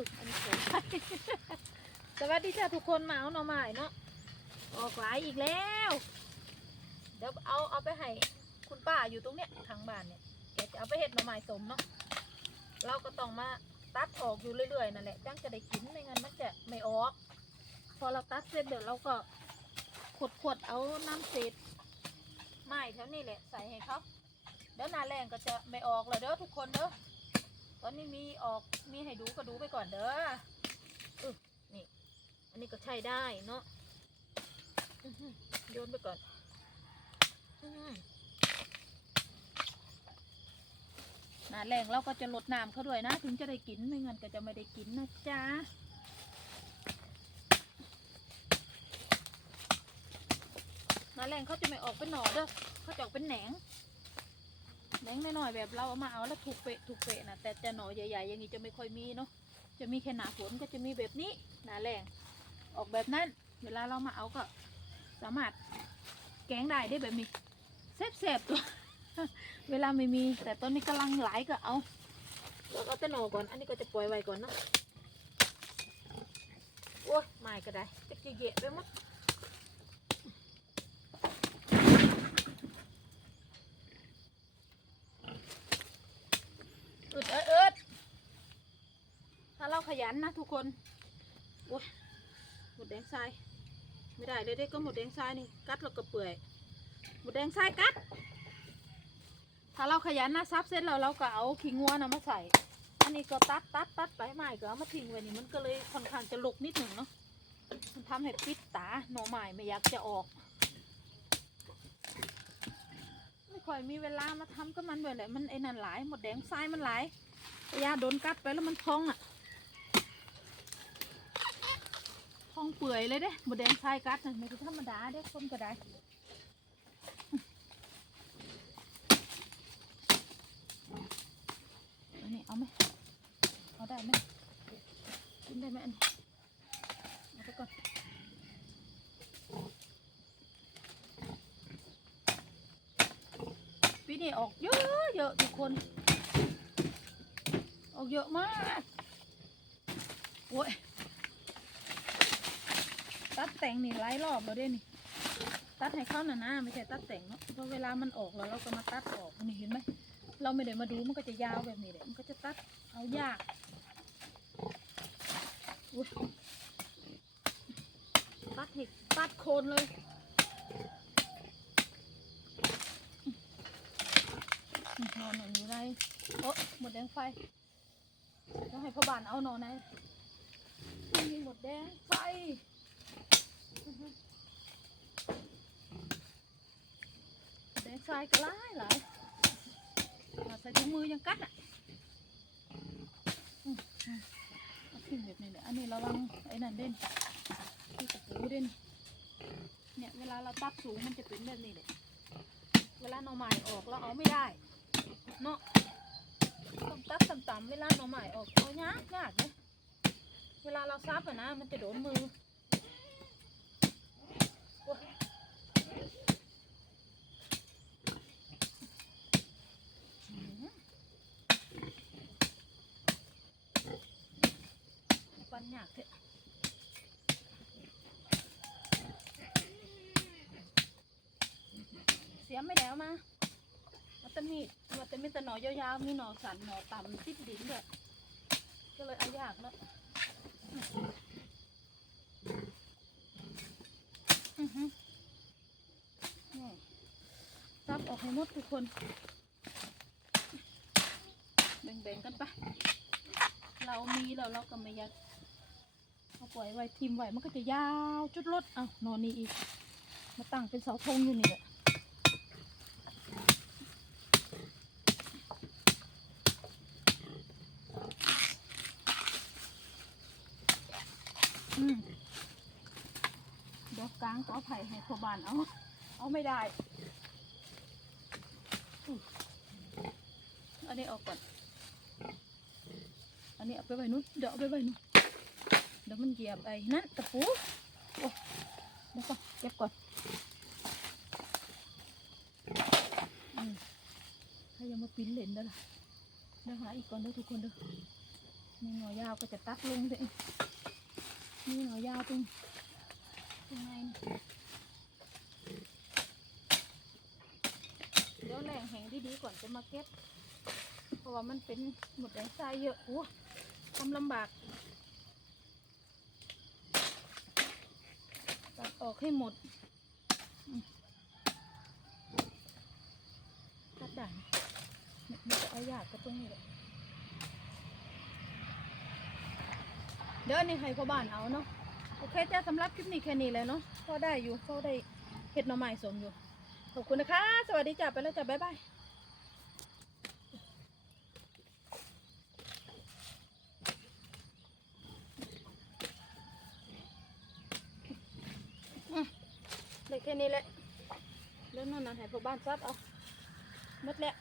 อึกอันนี้สวยสวัสดีจ้าทุกคนมาเอาหน่อไม้เนาะออกหลายอีกแล้ว เดี๋ยวเอาเอาไปให้คุณป้าอยู่ตรงเนี้ยทางบ้านเนี่ยแกจะเอาไปเห็ดหน่อไม้สมเนาะเราก็ต้องมาตัดออกอยู่เรื่อยๆนั่นแหละจังจะได้กินไม่งั้นมันจะไม่ออก พอเราตัดเสร็จเดี๋ยวเราก็ขดขดเอาน้ำเศษไม้แถวนี้แหละใส่ให้เขาเดี๋ยวนาแรงก็จะไม่ออกเลยเด้อทุกคนเด้อ ตอนนี้มีออกมีให้ดูก็ดูไปก่อนเด้ออึ๊บนี่ อันนี้ก็ใช้ได้เนาะโยนไปก่อนอื้อหือหนาแรงเราก็จะลดน้ำเขาด้วยนะ ถึงจะได้กินไม่งั้นก็จะไม่ได้กินนะจ๊ะหนาแรงเขาจะไม่ออกเป็นหน่อเด้อเขาจะออกเป็นแหนง แหนงน้อยๆแบบเราเอามาเอาแล้วถูกเปะถูกเปะนะแต่จะหน่อใหญ่ๆอย่างนี้จะไม่ค่อยมีเนาะจะมีแค่หนาฝนก็จะมีแบบนี้หนาแรงออกแบบนั้น เวลาเรามาเอาก็ สามารถแกงได้ได้แบบนี้แซ่บๆตัว เวลาไม่มี แต่ตอนนี้กำลังไหลก็เอาแล้วก็เอาแต่หน่อก่อน อันนี้ก็จะปล่อยไว้ก่อนเนาะโอ้ยไม่ก็ได้จะเกะๆไปหมดเอิดเอิดถ้าเรา ขยันนะทุกคนโอ้ยหมดแดงทรายไม่ได้เลยเด็กก็หมดแดงทรายนี่กัดแล้วก็เปื่อยหมดแดงทรายกัด ถ้าเราขยันนะซับเสร็จแล้วเราก็เอาขี้งัวนะมาใส่ อันนี้ก็ตัดตัดตัดไปใหม่ก็เอามาทิ้งไว้นี่มันก็เลยค่อนข้างจะลุกนิดหนึ่งเนาะมันทำให้ปิดตาหน่อไม้ไม่อยากจะออกไม่ค่อยมีเวลามาทำกับมันด้วยแหละมันไอ้นั่นหลายหมดแดงทรายมันหลายยะโดนกัดไปแล้วมันพองอะ พอง เปื่อยเลยเด้หมดแดงทรายกัดน่ะไม่ใช่ธรรมดาเด้คนก็ได้อันนี้เอาไหมเอาได้ไหมกินได้ไหมอันนี้เอาไปก่อนปีนี้ออกเยอะเยอะทุกคน ออกเยอะมากโอ้ย ตัดแต่งนี่หลายรอบแล้วเด้นี่ ตัดให้เข้าหนาหนาไม่ใช่ตัดแต่งเนาะเพราะเวลามันออกแล้วเราก็มาตัดออกนี่เห็นไหมเราไม่ได้มาดูมันก็จะยาวแบบนี้แหละมันก็จะตัดเอายากอุ๊ยตัดเห็ดตัดโคนเลยนอนหนุนอยู่ในโอ๊ะหมดแดงไฟต้องให้พ่อบ้านเอานอนไหนไม่มีหมดแดงไฟ อื้อหือหมดแดงไฟก็หลายหลายเอาใส่ถุงมือยังกัดอะอืมอืมเอาทิ้งแบบนี้เลยอันนี้ระวังไอ้นั่นเด่นที่ตะปูเด่นเนี่ยเวลาเราตัดสูงมันจะเป็นแบบนี้เลยเวลาหน่อไม้ออกเราเอาไม่ได้เนาะต้องตัดต่ำๆเวลาหน่อไม้ออกเอายากยากเลยเวลาเราซับอะนะมันจะโดนมือโอ๊ยอื้อหือ ปันยากเถอะเสียไม่แล้วมามันจะมีดมันจะมีแต่หน่อยาวๆมีหน่อสันหน่อต่ำติดดินด้วยก็เลยเอายากแล้วอื้อหือนี่ซับออกให้หมดทุกคน แบ่งๆกันไป เรามีแล้วเราก็ไม่อยาก ปล่อยไว้ทิมไว้มันก็จะยาวจุดรถเอานอนนี่อีก มาตั้งเป็นเสาธงอยู่นี่แหละเดี๋ยวกลางก็เอไผ่ให้พอบานเอา เอาไม่ได้ อันนี้ออกก่อน อันนี้เอาไปไว้นู้นเดี๋ยวเอาไปไว้นู้น ดี๋ยวมันเหยียบไอ้นั่นตะปูโอ้เดี๋ยวก่อนเก็บก่อนอืมให้ยังมาปิ้นเหรนเด้ล่ะเดี๋ยวหาอีกก่อนเด้อทุกคนเด้อมีหน่อยาวก็จะตัดลงเลยมีหน่อยาวตรงตรงไหนเดี๋ยวแหล่งแห่งดีๆก่อนจะมาเก็บ เพราะว่ามันเป็นหมดแดงทรายเยอะโอ้ทำลำบาก ตัดออกให้หมดตัดด่านเนี่ยมันจะเอายากกับตรงนี้เลยเดี๋ยวอันนี้ให้พ่อบ้านเอาเนาะโอเคจ้าสำหรับคลิปนี้แค่นี้เลยเนาะพอได้อยู่พอได้เห็ดหน่อไม้สมอยู่ ขอบคุณนะคะ สวัสดีจ้าไปแล้วจ้าบ๊ายบาย เลยแค่นี้แหละเรื่องนั้นนะให้พวกบ้านซัดเอาหมดแล้ว